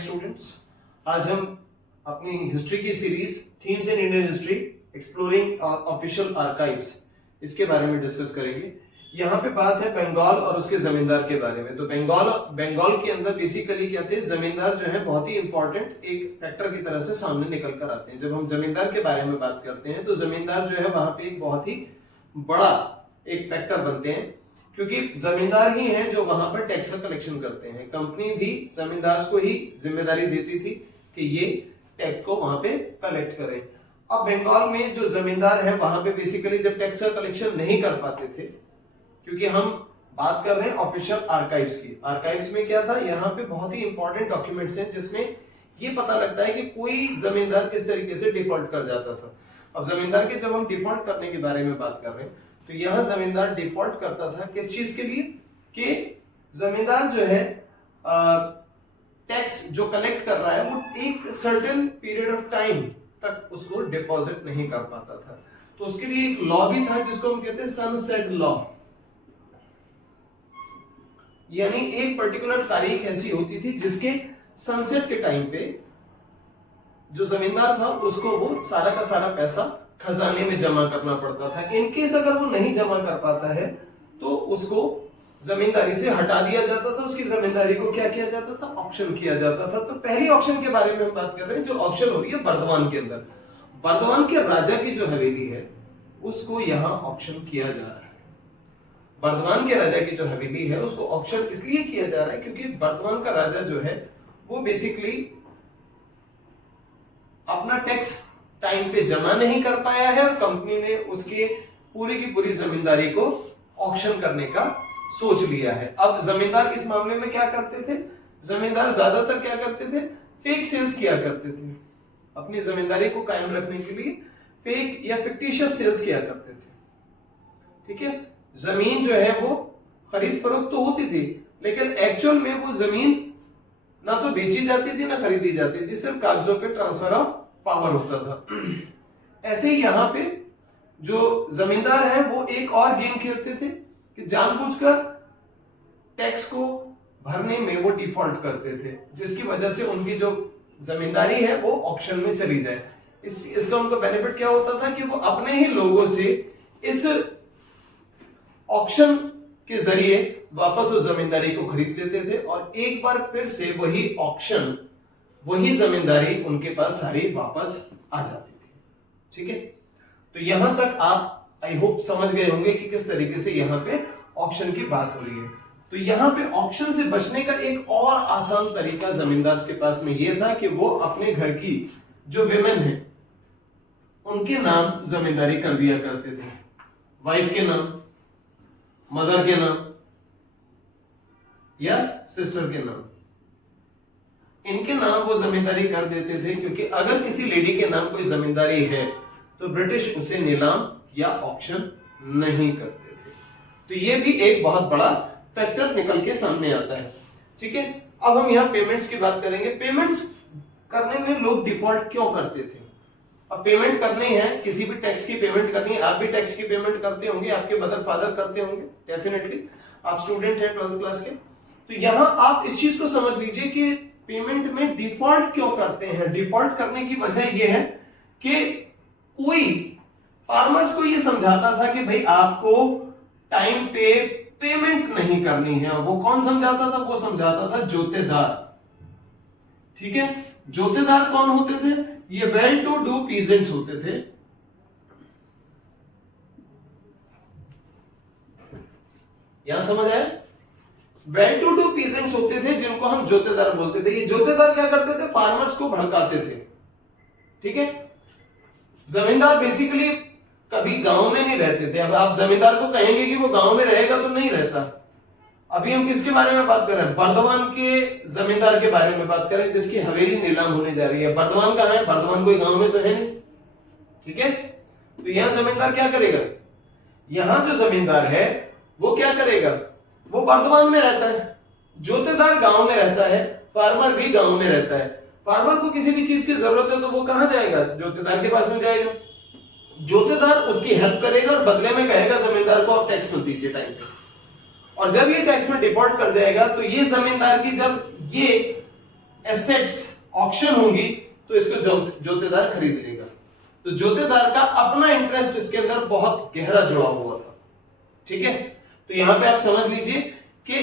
Dear students, आज हम अपनी हिस्ट्री की series themes in Indian history exploring official archives इसके बारे में डिस्कस करेंगे। यहाँ पे बात है बंगाल और उसके जमींदार के बारे में। तो बंगाल के अंदर बेसिकली क्या थे, जमींदार जो है बहुत ही इंपॉर्टेंट एक फैक्टर की तरह से सामने निकल कर आते हैं। जब हम जमींदार के बारे में बात करते हैं तो जमींदार जो है वहां पे एक बहुत ही बड़ा एक फैक्टर बनते हैं, क्योंकि जमींदार ही हैं जो वहां पर टैक्स का कलेक्शन करते हैं। कंपनी भी जमींदार को ही जिम्मेदारी देती थी कि ये टैक्स को वहां पे कलेक्ट करें। अब बंगाल में जो जमींदार है वहां पे बेसिकली जब टैक्स का कलेक्शन नहीं कर पाते थे, क्योंकि हम बात कर रहे हैं ऑफिशियल आर्काइव्स की। आर्काइव्स में क्या था, यहाँ पे बहुत ही इंपॉर्टेंट डॉक्यूमेंट्स हैं जिसमें ये पता लगता है कि कोई जमींदार किस तरीके से डिफॉल्ट कर जाता था। अब जमींदार के जब हम डिफॉल्ट करने के बारे में बात कर रहे हैं तो यह जमींदार डिफॉल्ट करता था किस चीज के लिए, कि जमींदार जो है टैक्स जो कलेक्ट कर रहा है वो एक सर्टेन पीरियड ऑफ टाइम तक उसको डिपॉजिट नहीं कर पाता था। तो उसके लिए एक लॉ भी था जिसको हम कहते हैं सनसेट लॉ, यानी एक पर्टिकुलर तारीख ऐसी होती थी जिसके सनसेट के टाइम पे जो जमींदार था उसको वो सारा का सारा पैसा खजाने में जमा करना पड़ता था। इनकेस अगर वो नहीं जमा कर पाता है तो उसको जमींदारी से हटा दिया जाता था। उसकी जमींदारी को क्या किया जाता था, ऑक्शन किया जाता था। तो पहली ऑक्शन के बारे में हम बात कर रहे हैं जो ऑक्शन हो रही है बर्दवान के अंदर। बर्दवान के राजा की जो हवेली है उसको यहाँ ऑक्शन किया जा रहा है। बर्दवान के राजा की जो हवेली है उसको ऑक्शन इसलिए किया जा रहा है क्योंकि बर्दवान का राजा जो है वो बेसिकली अपना टैक्स टाइम पे जमा नहीं कर पाया है और कंपनी ने उसके पूरी की पूरी जमींदारी को ऑक्शन करने का सोच लिया है। अब जमींदार इस मामले में क्या करते थे, जमींदार ज्यादातर क्या करते थे, फेक सेल्स किया करते थे। अपनी जमींदारी को कायम रखने के लिए फेक या फिक्टिशियस सेल्स किया करते थे। ठीक है, जमीन जो है वो खरीद फरोख्त तो होती थी लेकिन एक्चुअल में वो जमीन ना तो बेची जाती थी ना खरीदी जाती थी, सिर्फ कागजों पे ट्रांसफर ऑफ पावर होता था। ऐसे ही यहाँ पे जो जमींदार है वो एक और गेम खेलते थे कि जानबूझकर टैक्स को भरने में वो डिफॉल्ट करते थे, जिसकी वजह से उनकी जो जमींदारी है वो ऑक्शन में चली जाए। इसका उनको बेनिफिट क्या होता था कि वो अपने ही लोगों से इस ऑक्शन के जरिए वापस उस जमींदारी को खरीद लेते थे और एक बार फिर से वही ऑक्शन, वही जमींदारी उनके पास सारी वापस आ जाती थी। ठीक है, तो यहां तक आप आई होप समझ गए होंगे कि किस तरीके से यहां पे ऑक्शन की बात हो रही है। तो यहां पे ऑक्शन से बचने का एक और आसान तरीका जमींदार के पास में यह था कि वो अपने घर की जो विमेन है उनके नाम जमींदारी कर दिया करते थे। वाइफ के नाम, मदर के नाम या सिस्टर के नाम, इनके नाम वो जमींदारी कर देते थे, क्योंकि अगर किसी लेडी के नाम कोई जमींदारी है तो ब्रिटिश उसे नीलाम या ऑक्शन नहीं करते थे। तो ये भी एक बहुत बड़ा फैक्टर निकल के सामने आता है। ठीक है, अब हम यहाँ पेमेंट्स की बात करेंगे। पेमेंट्स करने में लोग डिफॉल्ट क्यों करते थे। अब पेमेंट करनी है, किसी भी टैक्स की पेमेंट करनी है, आप भी टैक्स की पेमेंट करते होंगे, आपके मदर फादर करते होंगे डेफिनेटली, आप स्टूडेंट हैं 12th क्लास के। तो यहां आप इस चीज को समझ लीजिए कि पेमेंट में डिफॉल्ट क्यों करते हैं। डिफॉल्ट करने की वजह यह है कि कोई फार्मर्स को यह समझाता था कि भाई आपको टाइम पे पेमेंट नहीं करनी है। वो कौन समझाता था, वो समझाता था जोतेदार। ठीक है, जोतेदार कौन होते थे, ये वेल टू डू पीजेंट्स होते थे। यहां समझ आया, वेल टू डू पीजेंट्स होते थे जिनको हम जोतेदार बोलते थे। ये जोतेदार क्या करते थे, फार्मर्स को भड़काते थे। ठीक है, जमींदार बेसिकली कभी गांव में नहीं रहते थे। अब आप जमींदार को कहेंगे कि वो गांव में रहेगा तो नहीं रहता। अभी हम किसके बारे में बात कर रहे हैं, बर्दवान के जमींदार के बारे में बात कर रहे हैं जिसकी हवेली नीलाम होने जा रही है। बर्दवान कहां है, बर्दवान कोई गांव में तो है नहीं। ठीक है, तो यहां जमींदार क्या करेगा, यहां जो जमींदार है वो क्या करेगा, वो बर्दवान में रहता है। जोतेदार गांव में रहता है, फार्मर भी गांव में रहता है। फार्मर को किसी भी चीज की जरूरत है तो वो कहां जाएगा, जोतेदार के पास में जाएगा। जोतेदार उसकी हेल्प करेगा और बदले में कहेगा जमींदार को आप टैक्स मत दीजिए टाइम पे। और जब ये टैक्स में डिफॉल्ट कर जाएगा तो ये जमींदार की जब ये एसेट्स ऑक्शन होंगी तो इसको जोतेदार खरीद लेगा। तो जोतेदार का अपना इंटरेस्ट इसके अंदर बहुत गहरा जुड़ा हुआ था। ठीक है, तो यहां पे आप समझ लीजिए कि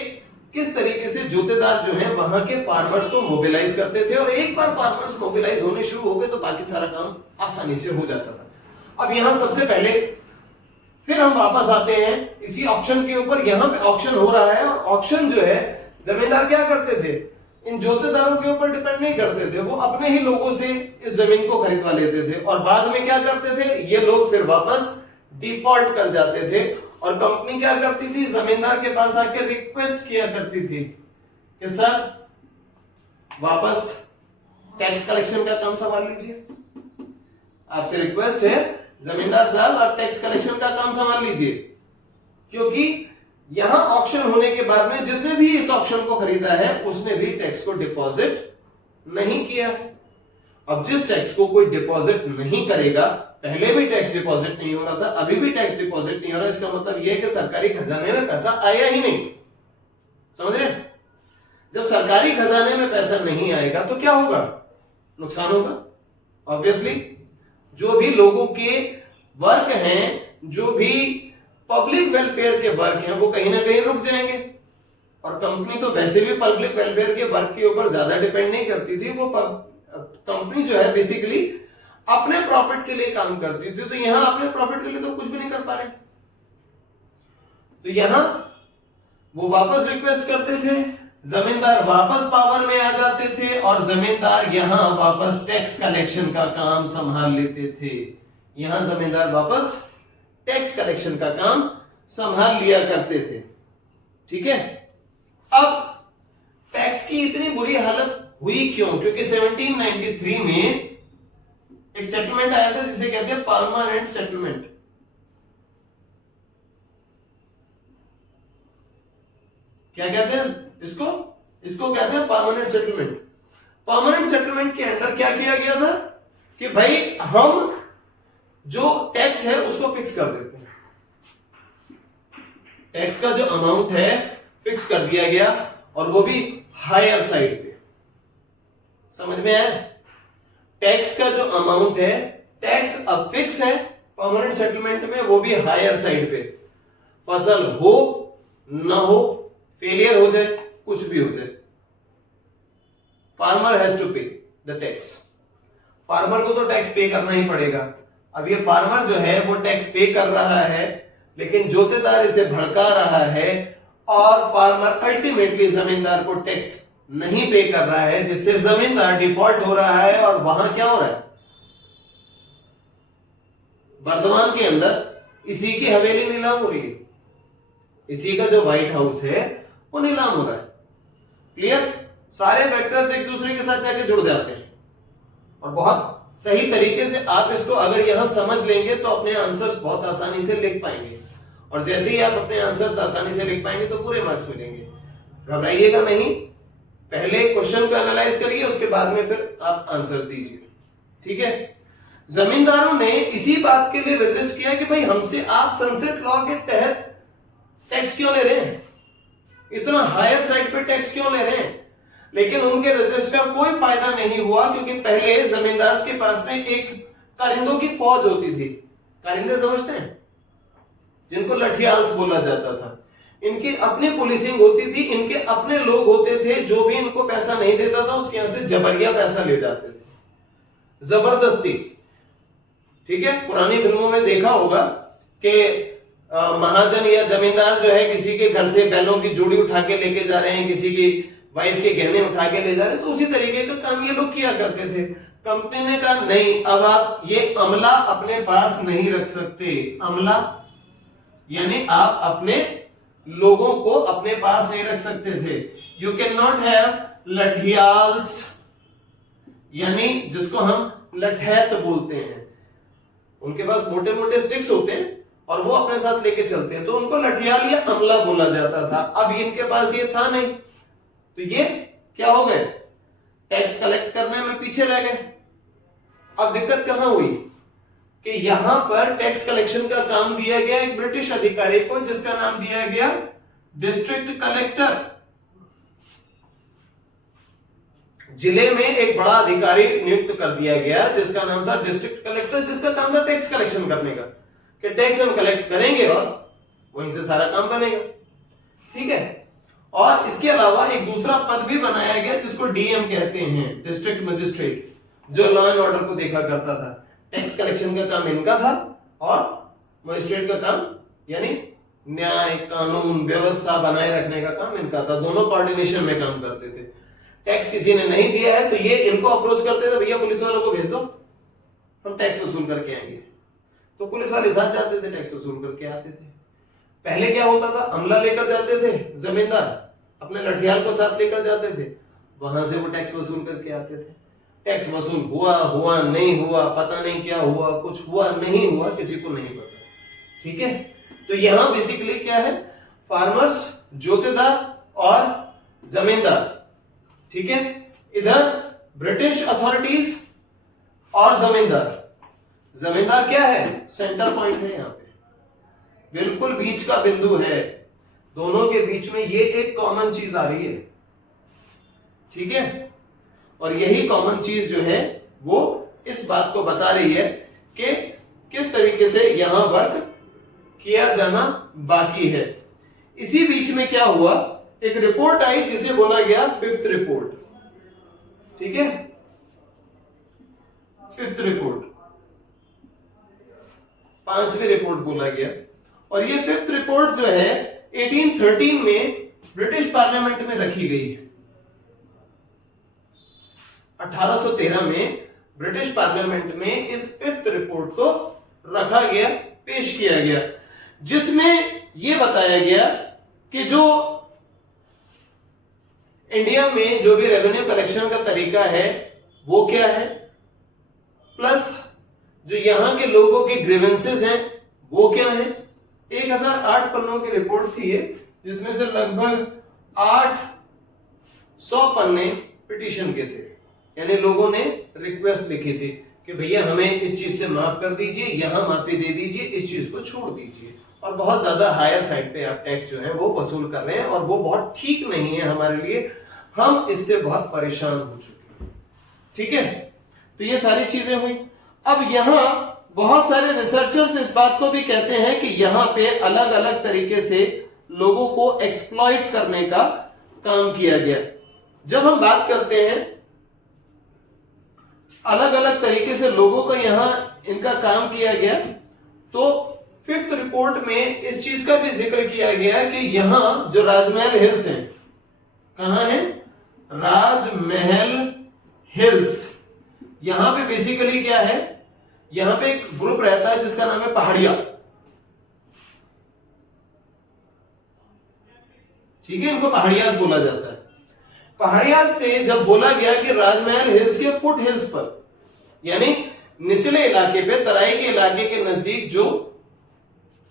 किस तरीके से जोतेदार जो है वहां के फार्मर्स को मोबिलाइज करते थे, और एक बार फार्मर्स मोबिलाइज होने शुरू हो गए तो बाकी सारा काम आसानी से हो जाता था। अब यहां सबसे पहले फिर हम वापस आते हैं इसी ऑक्शन के ऊपर। यहां पे ऑक्शन हो रहा है, और ऑक्शन जो है जमींदार क्या करते थे, इन जोतेदारों के ऊपर डिपेंड नहीं करते थे, वो अपने ही लोगों से इस जमीन को खरीदवा लेते थे, और बाद में क्या करते थे, ये लोग फिर वापस डिफॉल्ट कर जाते थे, और कंपनी क्या करती थी, जमींदार के पास आकर रिक्वेस्ट किया करती थी कि सर वापस टैक्स कलेक्शन का काम संभाल लीजिए, आपसे रिक्वेस्ट है जमींदार साहब आप टैक्स कलेक्शन का काम संभाल लीजिए, क्योंकि यहां ऑक्शन होने के बाद में जिसने भी इस ऑक्शन को खरीदा है उसने भी टैक्स को डिपॉजिट नहीं किया है। अब जिस टैक्स को कोई डिपॉजिट नहीं करेगा, पहले भी टैक्स डिपॉजिट नहीं हो रहा था, अभी भी टैक्स डिपॉजिट नहीं हो रहा, इसका मतलब यह है कि सरकारी खजाने में पैसा आया ही नहीं। समझ रहे? जब सरकारी खजाने में पैसा नहीं आएगा तो क्या होगा, नुकसान होगा। ऑब्वियसली जो भी लोगों के वर्क हैं, जो भी पब्लिक वेलफेयर के वर्क हैं, वो कहीं ना कहीं रुक जाएंगे। और कंपनी तो वैसे भी पब्लिक वेलफेयर के वर्क के ऊपर ज्यादा डिपेंड नहीं करती थी, वो कंपनी जो है बेसिकली अपने प्रॉफिट के लिए काम करती थी। तो यहां अपने प्रॉफिट के लिए तो कुछ भी नहीं कर पा रहे, तो यहां वो वापस रिक्वेस्ट करते थे, जमींदार वापस पावर में आ जाते थे, और जमींदार यहां वापस टैक्स कलेक्शन का काम संभाल लेते थे। यहां जमींदार वापस टैक्स कलेक्शन का काम संभाल लिया करते थे। ठीक है, अब टैक्स की इतनी बुरी हालत हुई क्यों? क्योंकि 1793 में एक सेटलमेंट आया था जिसे कहते हैं परमानेंट सेटलमेंट। क्या कहते हैं इसको? इसको कहते हैं परमानेंट सेटलमेंट। परमानेंट सेटलमेंट के अंदर क्या किया गया था कि भाई हम जो टैक्स है उसको फिक्स कर देते हैं, टैक्स का जो अमाउंट है फिक्स कर दिया गया, और वो भी हायर साइड पे। समझ में आया? टैक्स का जो अमाउंट है, टैक्स अब फिक्स है परमानेंट सेटलमेंट में, वो भी हायर साइड पे। फसल हो ना हो, फेलियर हो जाए, कुछ भी हो जाए, फार्मर हैज टू पे द टैक्स। फार्मर को तो टैक्स पे करना ही पड़ेगा। अब ये फार्मर जो है वो टैक्स पे कर रहा है, लेकिन जोतेदार इसे भड़का रहा है, और फार्मर अल्टीमेटली जमींदार को टैक्स नहीं पे कर रहा है, जिससे जमींदार डिफॉल्ट हो रहा है। और वहां क्या हो रहा है, वर्तमान के अंदर इसी की हवेली नीलाम हो रही है, इसी का जो व्हाइट हाउस है वो नीलाम हो रहा है। क्लियर? सारे फैक्टर्स एक दूसरे के साथ जाके जुड़ जाते हैं, और बहुत सही तरीके से आप इसको अगर यहां समझ लेंगे तो अपने आंसर्स बहुत आसानी से लिख पाएंगे, और जैसे ही आप अपने आंसर्स आसानी से लिख पाएंगे तो पूरे मार्क्स मिलेंगे। घबराइएगा नहीं, पहले क्वेश्चन को एनालाइज करिए, उसके बाद में फिर आप आंसर दीजिए। ठीक है? जमींदारों ने इसी बात के लिए रजिस्ट किया कि भाई हमसे आप सनसेट लॉ के तहत टैक्स क्यों ले रहे हैं, इतना हायर साइड पे टैक्स क्यों ले रहे हैं। लेकिन उनके रजिस्ट का कोई फायदा नहीं हुआ, क्योंकि पहले जमींदार के पास में एक कारिंदों की फौज होती थी। कारिंदे समझते हैं? जिनको लठियाल्स बोला जाता था। इनकी अपनी पुलिसिंग होती थी, इनके अपने लोग होते थे, जो भी इनको पैसा नहीं देता था उसके यहां से जबरिया पैसा ले जाते थे, जबरदस्ती। ठीक है, पुरानी फिल्मों में देखा होगा कि महाजन या जमींदार जो है किसी के घर से बैलों की जोड़ी उठा के लेके जा रहे हैं, किसी की वाइफ के गहने उठा के ले जा रहे हैं, तो उसी तरीके का काम ये लोग किया करते थे। कंपनी ने कहा नहीं, अब आप ये अमला अपने पास नहीं रख सकते। अमला यानी आप अपने लोगों को अपने पास नहीं रख सकते थे। यू कैन नॉट हैव लठियाल्स, यानी जिसको हम लठैत बोलते हैं। उनके पास मोटे मोटे स्टिक्स होते हैं और वो अपने साथ लेके चलते हैं, तो उनको लठियाल या अमला बोला जाता था। अब इनके पास ये था नहीं, तो ये क्या हो गए, टैक्स कलेक्ट करने में पीछे रह गए। अब दिक्कत कहां हुई कि यहां पर टैक्स कलेक्शन का काम दिया गया एक ब्रिटिश अधिकारी को, जिसका नाम दिया गया डिस्ट्रिक्ट कलेक्टर। जिले में एक बड़ा अधिकारी नियुक्त कर दिया गया जिसका नाम था डिस्ट्रिक्ट कलेक्टर, जिसका काम था टैक्स कलेक्शन करने का, कि टैक्स हम कलेक्ट करेंगे और वहीं से सारा काम बनेगा। ठीक है। और इसके अलावा एक दूसरा पद भी बनाया गया जिसको डीएम कहते हैं, डिस्ट्रिक्ट मजिस्ट्रेट, जो लॉ एंड ऑर्डर को देखा करता था। टैक्स कलेक्शन का काम इनका था और मजिस्ट्रेट का काम यानी न्याय कानून व्यवस्था बनाए रखने का काम इनका था। दोनों कोऑर्डिनेशन में काम करते थे। टैक्स किसी ने नहीं दिया है तो ये इनको अप्रोच करते थे, भैया पुलिस वालों को भेज दो, हम टैक्स वसूल करके आएंगे। तो पुलिस वाले साथ जाते थे, टैक्स वसूल करके आते थे। पहले क्या होता था, अमला लेकर जाते थे, जमींदार अपने लठियाल को साथ लेकर जाते थे, वहां से वो टैक्स वसूल करके आते थे। टैक्स वसूल हुआ नहीं हुआ, पता नहीं क्या हुआ, कुछ हुआ नहीं हुआ, किसी को नहीं पता। ठीक है। तो यहां बेसिकली क्या है, फार्मर्स, जोतेदार और जमींदार। ठीक है। इधर ब्रिटिश अथॉरिटीज और जमींदार। जमींदार क्या है, सेंटर पॉइंट है, यहां पे बिल्कुल बीच का बिंदु है। दोनों के बीच में ये एक कॉमन चीज आ रही है। ठीक है। और यही कॉमन चीज जो है वो इस बात को बता रही है कि किस तरीके से यहां वर्क किया जाना बाकी है। इसी बीच में क्या हुआ, एक रिपोर्ट आई जिसे बोला गया फिफ्थ रिपोर्ट। ठीक है। फिफ्थ रिपोर्ट, पांचवी रिपोर्ट बोला गया। और ये फिफ्थ रिपोर्ट जो है 1813 में ब्रिटिश पार्लियामेंट में रखी गई है। 1813 में ब्रिटिश पार्लियामेंट में इस फिफ्थ रिपोर्ट को रखा गया, पेश किया गया, जिसमें यह बताया गया कि जो इंडिया में जो भी रेवेन्यू कलेक्शन का तरीका है वो क्या है, प्लस जो यहां के लोगों की ग्रीवेंसेस हैं वो क्या है। 1008 पन्नों की रिपोर्ट थी ये, जिसमें से लगभग 800 पन्ने पिटीशन के थे, यानी लोगों ने रिक्वेस्ट लिखी थी कि भैया हमें इस चीज से माफ कर दीजिए, यहां माफी दे दीजिए, इस चीज को छोड़ दीजिए। और बहुत ज्यादा हायर साइड पे आप टैक्स जो है वो वसूल कर रहे हैं और वो बहुत ठीक नहीं है हमारे लिए, हम इससे बहुत परेशान हो चुके हैं। ठीक है। तो ये सारी चीजें हुई। अब यहां बहुत सारे रिसर्चर्स इस बात को भी कहते हैं कि यहां पे अलग अलग तरीके से लोगों को एक्सप्लॉइट करने का काम किया गया। जब हम बात करते हैं अलग अलग तरीके से लोगों को यहां इनका काम किया गया, तो फिफ्थ रिपोर्ट में इस चीज का भी जिक्र किया गया कि यहां जो राजमहल हिल्स हैं, कहां है, राजमहल हिल्स, यहां पे बेसिकली क्या है, यहां पे एक ग्रुप रहता है जिसका नाम है पहाड़िया। ठीक है। इनको पहाड़ियास बोला जाता है। पहाड़ियास से जब बोला गया कि राजमहल हिल्स के फुट हिल्स पर, यानी निचले इलाके पे, तराई के इलाके के नजदीक जो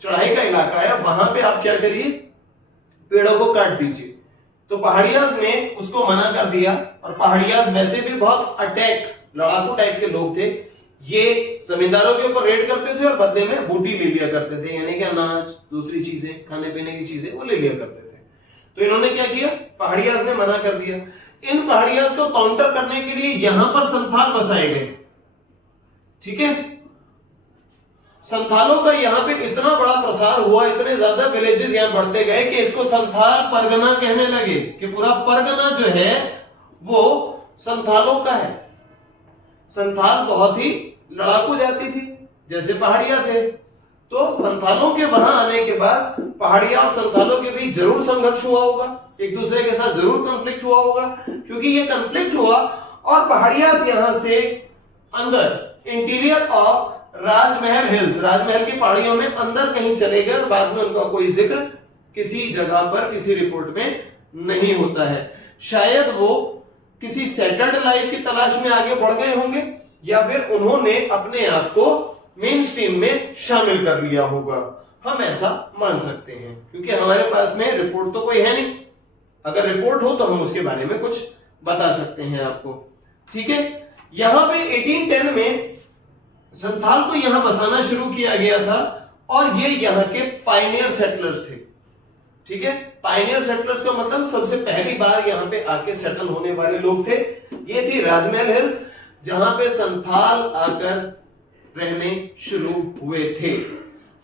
चढ़ाई का इलाका है, वहां पे आप क्या करिए, पेड़ों को काट दीजिए। तो पहाड़ियास ने उसको मना कर दिया। और पहाड़ियास वैसे भी बहुत अटैक, लड़ाकू टाइप के लोग थे। ये जमींदारों के ऊपर रेड करते थे और बदले में बूटी ले लिया करते थे, यानी कि अनाज, दूसरी चीजें, खाने पीने की चीजें वो ले लिया करते थे। तो इन्होंने क्या किया, पहाड़ियास ने मना कर दिया। इन पहाड़ियास को काउंटर करने के लिए यहां पर संथाल बसाए गए। ठीक है। संथालों का यहां पे इतना बड़ा प्रसार हुआ, इतने ज्यादा विलेजेस यहां बढ़ते गए कि इसको संथाल परगना कहने लगे, कि पूरा परगना जो है वो संथालों का है। संथाल बहुत ही लड़ाकू जाति थी, जैसे पहाड़िया थे। तो संथालों के वहां आने के बाद पहाड़िया और संथालों के बीच जरूर संघर्ष हुआ होगा, एक दूसरे के साथ जरूर कंफ्लिक्ट हुआ होगा। क्योंकि ये कंफ्लिक्ट हुआ और पहाड़िया यहां से अंदर इंटीरियर ऑफ राजमहल हिल्स, राजमहल की पहाड़ियों में अंदर कहीं चले गए, और बाद में उनका कोई जिक्र किसी जगह पर, किसी रिपोर्ट में नहीं होता है। शायद वो किसी सेटल्ड लाइफ की तलाश में आगे बढ़ गए होंगे, या फिर उन्होंने अपने आप को मेन स्ट्रीम में शामिल कर लिया होगा। हम ऐसा मान सकते हैं, क्योंकि हमारे पास में रिपोर्ट तो कोई है नहीं। अगर रिपोर्ट हो तो हम उसके बारे में कुछ बता सकते हैं आपको। ठीक है। यहां पे 1810 में संथाल को यहां बसाना शुरू किया गया था, और ये यहां के पायनियर सेटलर्स थे। ठीक है। पायनियर सेटलर्स का मतलब सबसे पहली बार यहाँ पे आके सेटल होने वाले लोग थे। ये थी राजमहल हिल्स, जहां पे संथाल आकर रहने शुरू हुए थे,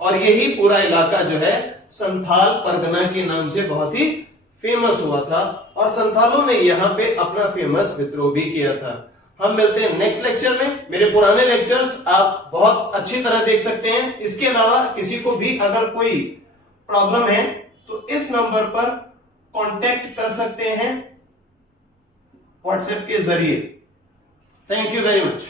और यही पूरा इलाका जो है संथाल परगना के नाम से बहुत ही फेमस हुआ था, और संथालों ने यहाँ पे अपना फेमस विद्रोह भी किया था। हम मिलते हैं नेक्स्ट लेक्चर में। मेरे पुराने लेक्चर्स आप बहुत अच्छी तरह देख सकते हैं। इसके अलावा किसी को भी अगर कोई प्रॉब्लम है तो इस नंबर पर कांटेक्ट कर सकते हैं व्हाट्सएप के जरिए। Thank you very much.